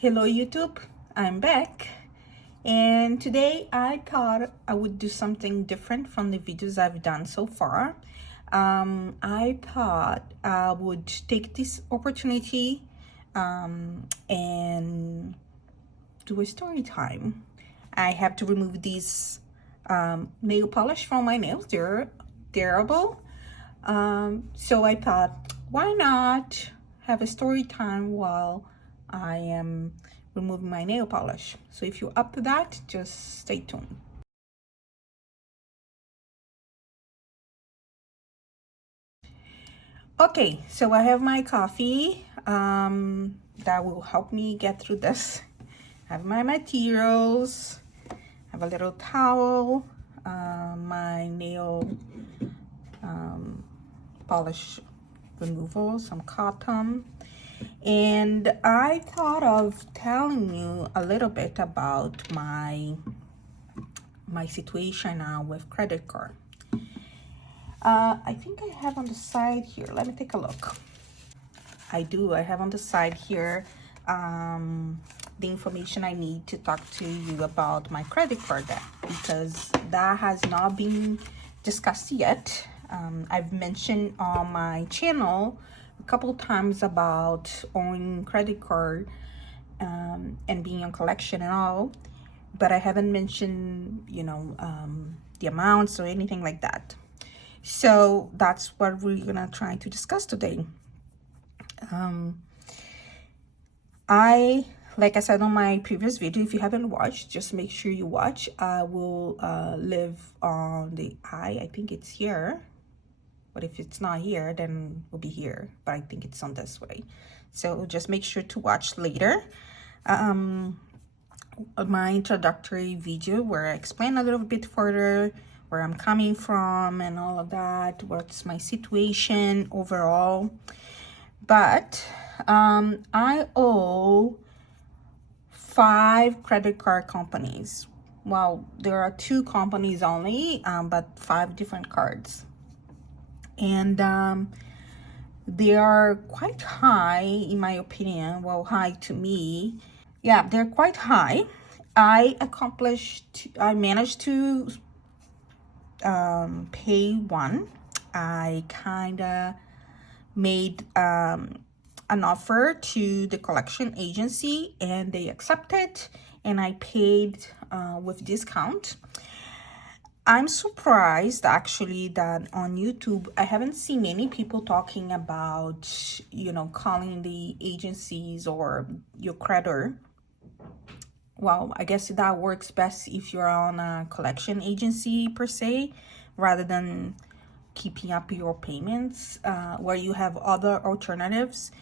Hello YouTube, I'm back, and today I thought I would do something different from the videos I've done so far. I thought I would take this opportunity and do a story time. I have to remove these nail polish from my nails. They're terrible. So I thought, why not have a story time while I am removing my nail polish? So if you're up to that, just stay tuned. Okay, so I have my coffee that will help me get through this. I have my materials, I have a little towel, my nail polish removal, some cotton, and I thought of telling you a little bit about my situation now with credit card. I think I have on the side here, let me take a look. I have on the side here the information I need to talk to you about my credit card debt, because that has not been discussed yet. I've mentioned on my channel a couple times about owning credit card and being on collection and all, but I haven't mentioned, the amounts or anything like that. So that's what we're gonna try to discuss today. Like I said on my previous video, if you haven't watched, just make sure you watch. I will live on the I think it's here, but if it's not here, then it'll be here, but I think it's on this way. So just make sure to watch later my introductory video where I explain a little bit further where I'm coming from and all of that, what's my situation overall. But I owe 5 credit card companies. Well, there are 2 companies only, but 5 different cards. And they are quite high, in my opinion. Well, high to me. Yeah, they're quite high. I managed to pay one. I kind of made an offer to the collection agency and they accepted, and I paid with discount. I'm surprised actually that on YouTube I haven't seen many people talking about, calling the agencies or your creditor. Well, I guess that works best if you're on a collection agency per se, rather than keeping up your payments where you have other alternatives.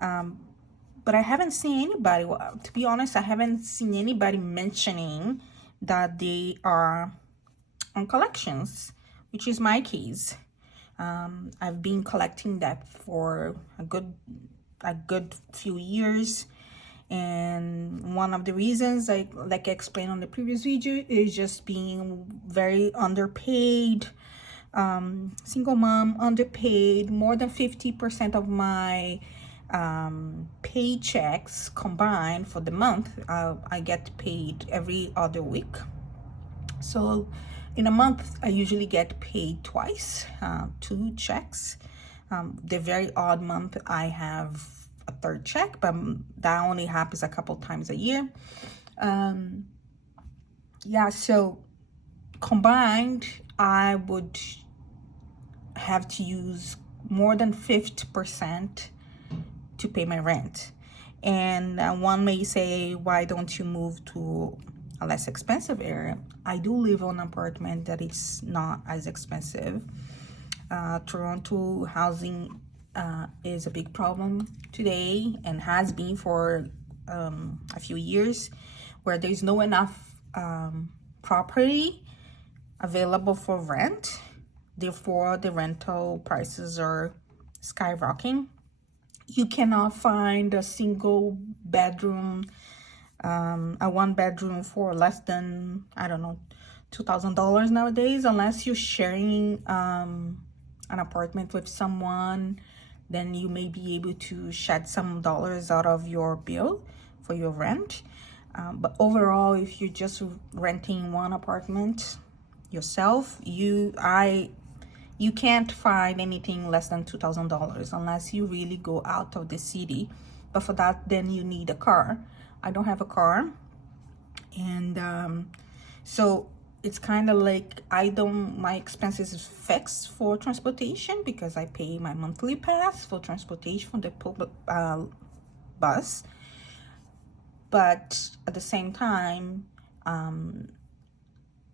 But I haven't seen anybody, to be honest, I haven't seen anybody mentioning that they are on collections, which is my case. I've been collecting that for a good few years. And one of the reasons, like I explained on the previous video, is just being very underpaid. Single mom, underpaid. More than 50% of my paychecks combined for the month, I get paid every other week. So in a month, I usually get paid twice, 2 checks. The very odd month, I have a 3rd check, but that only happens a couple times a year. Yeah, so combined, I would have to use more than 50% to pay my rent. And one may say, why don't you move to a less expensive area? I do live in an apartment that is not as expensive. Toronto housing is a big problem today and has been for a few years, where there's no enough property available for rent. Therefore, the rental prices are skyrocketing. You cannot find a single bedroom, a 1-bedroom for less than, I don't know, $2,000 nowadays, unless you're sharing an apartment with someone. Then you may be able to shed some dollars out of your bill for your rent. But overall, if you're just renting one apartment yourself, you can't find anything less than $2,000 unless you really go out of the city. But for that, then you need a car. I don't have a car, and so it's kind of like my expenses is fixed for transportation because I pay my monthly pass for transportation from the public bus. But at the same time,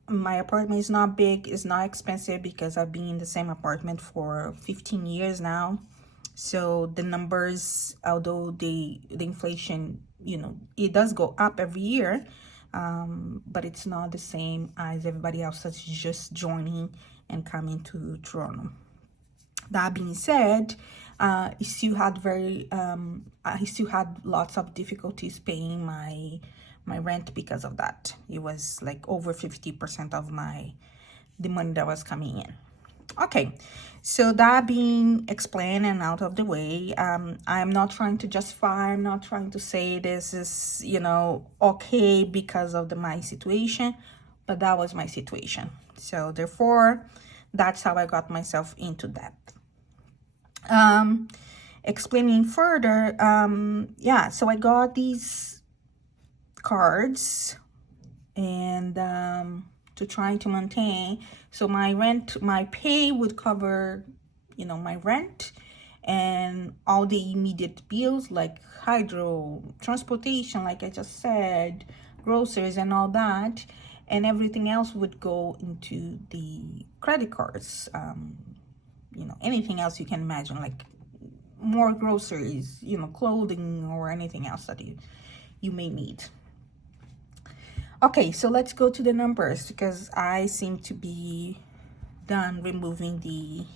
my apartment is not big, it's not expensive because I've been in the same apartment for 15 years now. So the numbers, although the inflation, it does go up every year, but it's not the same as everybody else that's just joining and coming to Toronto. That being said, I still had lots of difficulties paying my rent because of that. It was like over 50% of the money that was coming in. Okay, so that being explained and out of the way, I'm not trying to justify, I'm not trying to say this is, okay because of my situation, but that was my situation. So therefore, that's how I got myself into debt. Explaining further, so I got these cards and to try to maintain. So my pay would cover, my rent and all the immediate bills like hydro, transportation, like I just said, groceries and all that. And everything else would go into the credit cards. Anything else you can imagine, like more groceries, clothing or anything else that you may need. Okay, so let's go to the numbers because I seem to be done removing the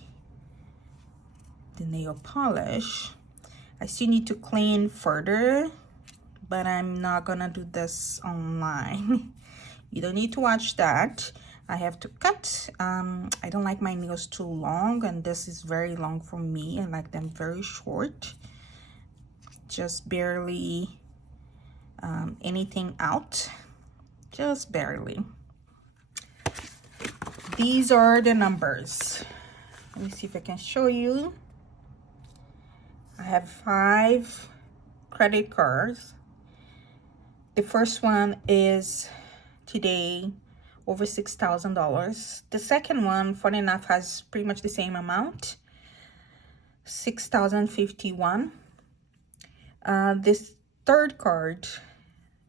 nail polish. I still need to clean further, but I'm not gonna do this online. You don't need to watch that. I have to cut. I don't like my nails too long, and this is very long for me. I like them very short, just barely anything out. Just barely. These are the numbers. Let me see if I can show you. I have 5 credit cards. The first one is today over $6,000. The second one, funny enough, has pretty much the same amount, $6,051. This third card,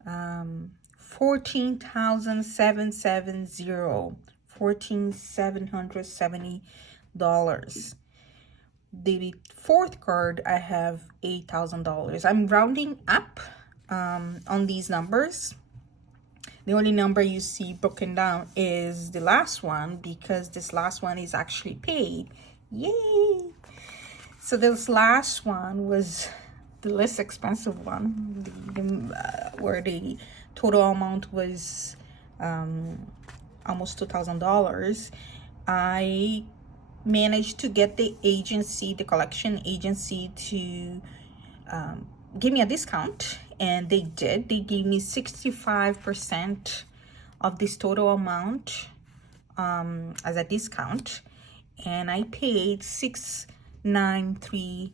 $14,770. The fourth card, I have $8,000. I'm rounding up on these numbers. The only number you see broken down is the last one because this last one is actually paid. Yay! So this last one was the less expensive one, where the total amount was almost $2,000. I managed to get the collection agency to give me a discount, and they did. They gave me 65% of this total amount as a discount, and I paid $693.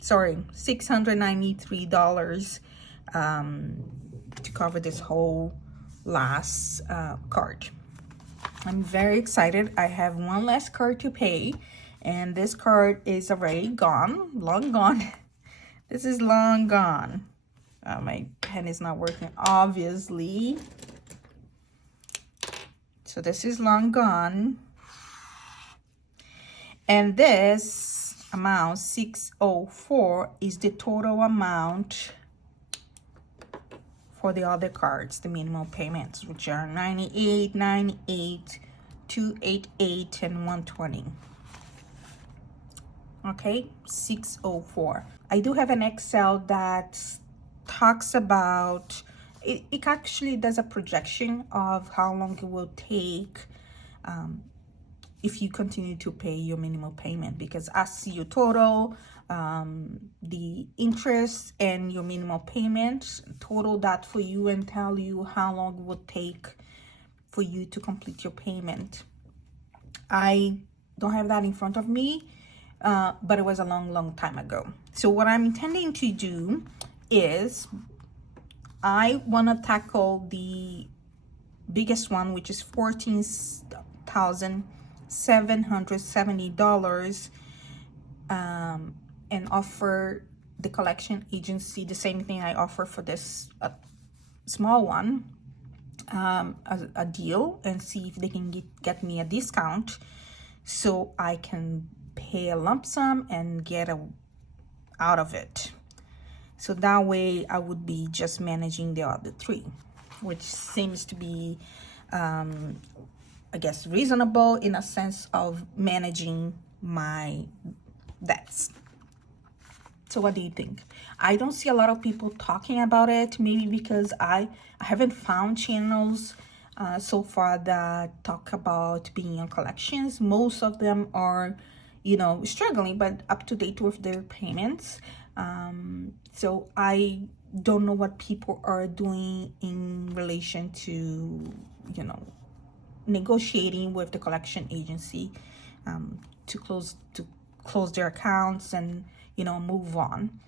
Sorry, $693 to cover this whole last card. I'm very excited. I have one last card to pay, and this card is already gone, long gone. This is long gone. My pen is not working, obviously. So this is long gone. And this amount, 604, is the total amount for the other cards, the minimum payments, which are 98, 98, 288, and 120. Okay, 604. I do have an Excel that talks about it actually does a projection of how long it will take if you continue to pay your minimum payment, because I see your total, the interest and your minimum payment, total that for you and tell you how long it would take for you to complete your payment. I don't have that in front of me, but it was a long time ago. So what I'm intending to do is I want to tackle the biggest one, which is $14,770, and offer the collection agency the same thing I offer for this small one, a deal, and see if they can get me a discount so I can pay a lump sum and get out of it. So that way I would be just managing the other three, which seems to be, I guess, reasonable in a sense of managing my debts. So what do you think? I don't see a lot of people talking about it, maybe because I haven't found channels so far that talk about being on collections. Most of them are, struggling, but up to date with their payments. So I don't know what people are doing in relation to, negotiating with the collection agency to close their accounts and move on.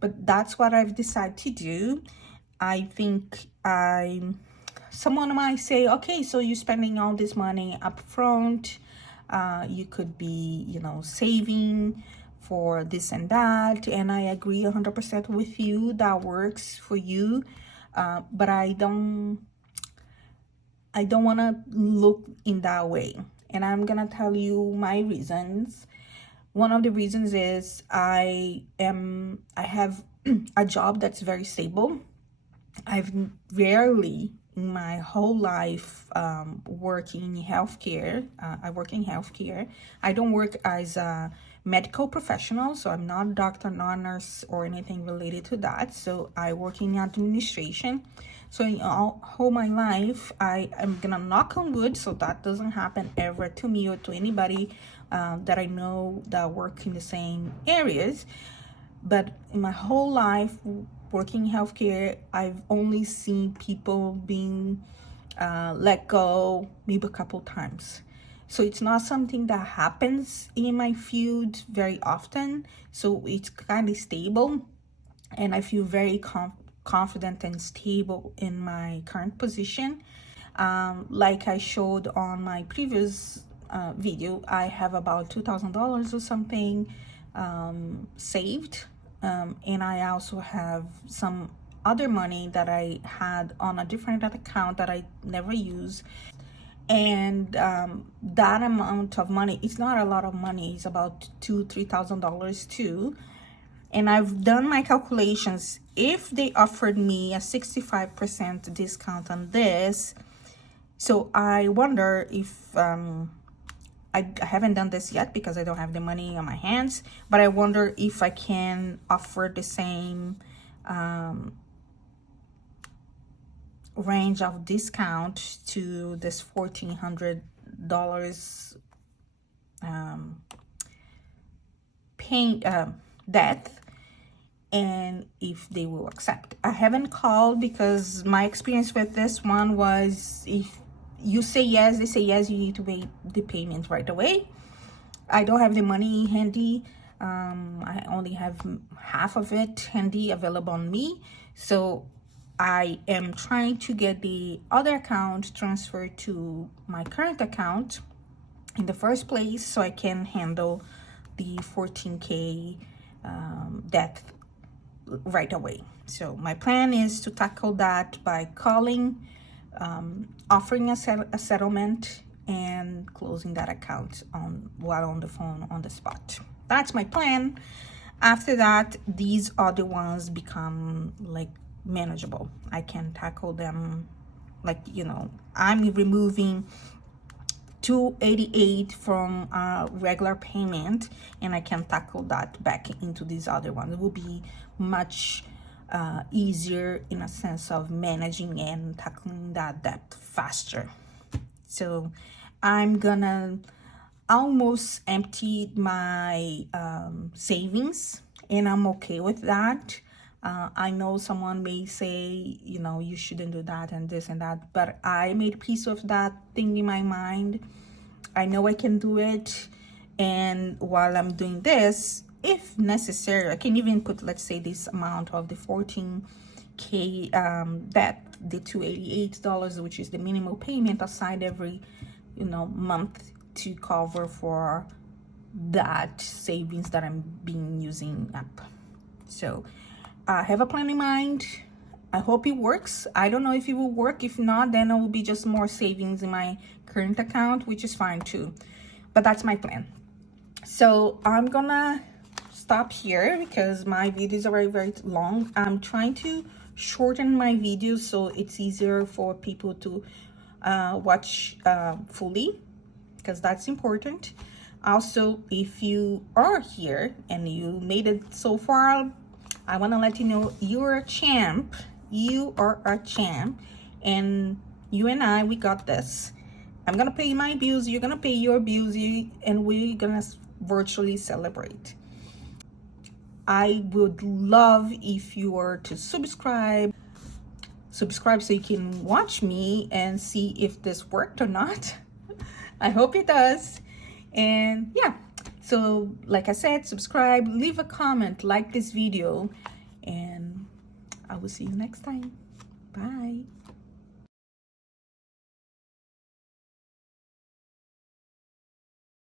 But that's what I've decided to do. I think someone might say, okay, so you're spending all this money up front, you could be saving for this and that, and I agree 100% with you. That works for you, but I don't want to look in that way, and I'm gonna tell you my reasons. One of the reasons is I have a job that's very stable. I've rarely in my whole life working in healthcare. I work in healthcare. I don't work as a medical professional, so I'm not a doctor, not a nurse, or anything related to that. So I work in administration. So in all my life, I am gonna knock on wood, so that doesn't happen ever to me or to anybody that I know that work in the same areas. But in my whole life working in healthcare, I've only seen people being let go maybe a couple times. So it's not something that happens in my field very often. So it's kind of stable, and I feel very confident and stable in my current position. Like I showed on my previous video, I have about $2,000 or something saved, and I also have some other money that I had on a different account that I never use. And that amount of money, it's not a lot of money, it's about $2,000-$3,000 too. And I've done my calculations. If they offered me a 65% discount on this, so I wonder if I haven't done this yet because I don't have the money on my hands, but I wonder if I can offer the same range of discount to this $1,400 paying debt, and if they will accept. I haven't called because my experience with this one was, if you say yes, they say yes, you need to make the payment right away. I don't have the money handy. I only have half of it handy available on me. So I am trying to get the other account transferred to my current account in the first place so I can handle the $14K debt right away. So my plan is to tackle that by calling, offering a settlement, and closing that account while on the phone on the spot. That's my plan. After that, these other ones become like manageable. I can tackle them, like, I'm removing $288 from a regular payment, and I can tackle that back into these other ones. It will be much easier in a sense of managing and tackling that debt faster. So I'm gonna almost emptied my savings, and I'm okay with that. I know someone may say, you know, you shouldn't do that and this and that, but I made peace with that thing in my mind. I know I can do it. And while I'm doing this, if necessary, I can even put, let's say, this amount of the 14K, that the $288, which is the minimum payment, aside every, you know, month to cover for that savings that I'm being using up. So I have a plan in mind. I hope it works. I don't know if it will work. If not, then it will be just more savings in my current account, which is fine too. But that's my plan. So I'm gonna stop here because my videos are very, very long. I'm trying to shorten my videos so it's easier for people to watch fully, because that's important. Also, if you are here and you made it so far, I want to let you know you're a champ. You are a champ, and you and I, we got this. I'm gonna pay my bills, you're gonna pay your bills, and we're gonna virtually celebrate. I would love if you were to subscribe so you can watch me and see if this worked or not. I hope it does. And yeah, so like I said, subscribe, leave a comment, like this video, and I will see you next time. Bye.